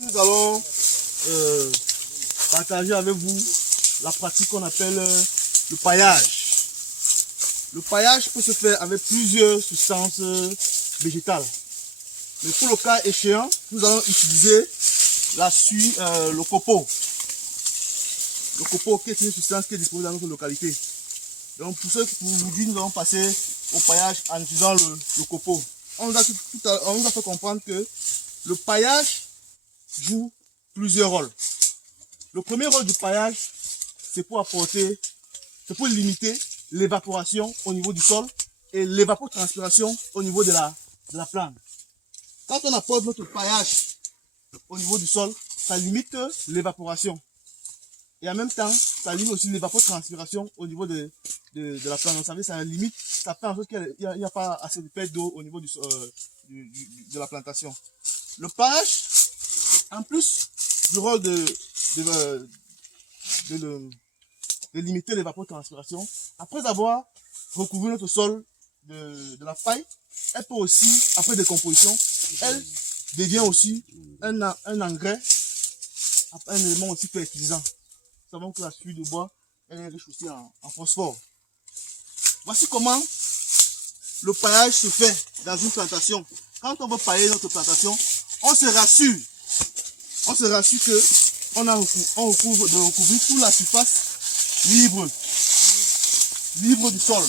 Nous allons partager avec vous la pratique qu'on appelle le paillage. Le paillage peut se faire avec plusieurs substances végétales. Mais pour le cas échéant, nous allons utiliser la suie, le copeau. Le copeau qui est une substance qui est disponible dans notre localité. Donc pour aujourd'hui, nous allons passer au paillage en utilisant le copeau. On nous a fait comprendre que le paillage joue plusieurs rôles. Le premier rôle du paillage, c'est pour limiter l'évaporation au niveau du sol et l'évapotranspiration au niveau de la plante. Quand on apporte notre paillage au niveau du sol, ça limite l'évaporation. Et en même temps, ça limite aussi l'évapotranspiration au niveau de la plante. Vous savez, ça limite, ça fait en sorte qu'il n'y a pas assez de perte d'eau au niveau de la plantation. Le paillage, en plus du rôle de limiter l'évapotranspiration, après avoir recouvert notre sol de la paille, elle peut aussi, après décomposition, elle devient aussi un engrais, un élément aussi fertilisant. Nous savons que la suie de bois, elle est riche aussi en phosphore. Voici comment le paillage se fait dans une plantation. Quand on veut pailler notre plantation, on se rassure que on recouvre toute la surface libre du sol.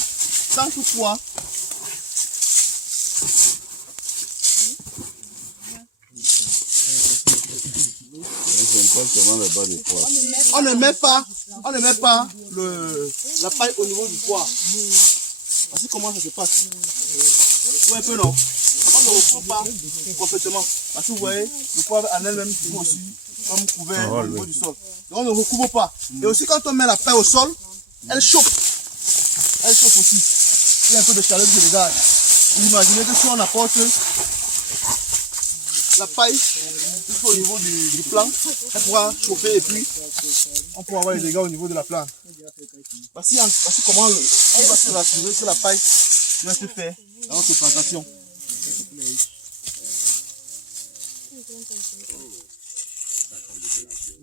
Sans toutefois on ne met pas la paille au niveau du poids. Voici comment ça se passe. Vous voyez un peu, non? On ne recouvre pas complètement. Parce que vous voyez, le poivre en elle-même trouve aussi comme couvert au niveau du sol. Donc on ne recouvre pas. Et aussi quand on met la paille au sol, elle chauffe. Elle chauffe aussi. Il y a un peu de chaleur qui dégage. Imaginez que si on apporte la paille jusqu'au niveau du plant, elle pourra chauffer et puis on pourra avoir les dégâts au niveau de la plante. Voici comment on va se rassurer que la paille doit se faire dans notre plantation.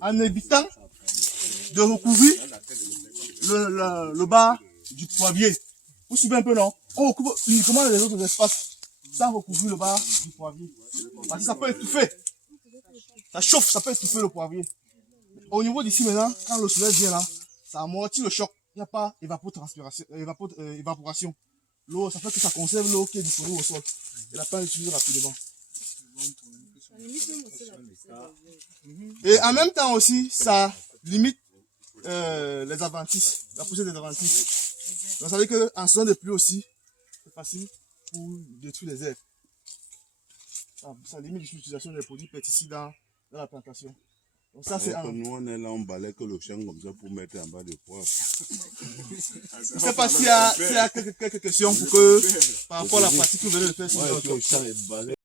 En évitant de recouvrir le bas du poivrier. Vous suivez un peu, non? On recouvre uniquement les autres espaces sans recouvrir le bas du poivrier. Parce que ça peut étouffer. Ça chauffe, ça peut étouffer le poivrier. Au niveau d'ici maintenant, quand le soleil vient là, ça amortit le choc. Il n'y a pas évaporation. L'eau, ça fait que ça conserve l'eau qui est disponible au sol. Et la plante l'utilise rapidement. Et en même temps aussi, ça limite les adventices, la poussée des adventices. Donc ça veut dire qu'en saison de pluie aussi, c'est facile pour détruire les herbes. Ça limite l'utilisation des produits pesticides dans la plantation. Donc ça c'est nous on est là, on balaye que le champ comme ça pour mettre en bas de poivre. Je ne sais pas s'il y a quelques questions pour que par rapport à la pratique que vous venez de faire sur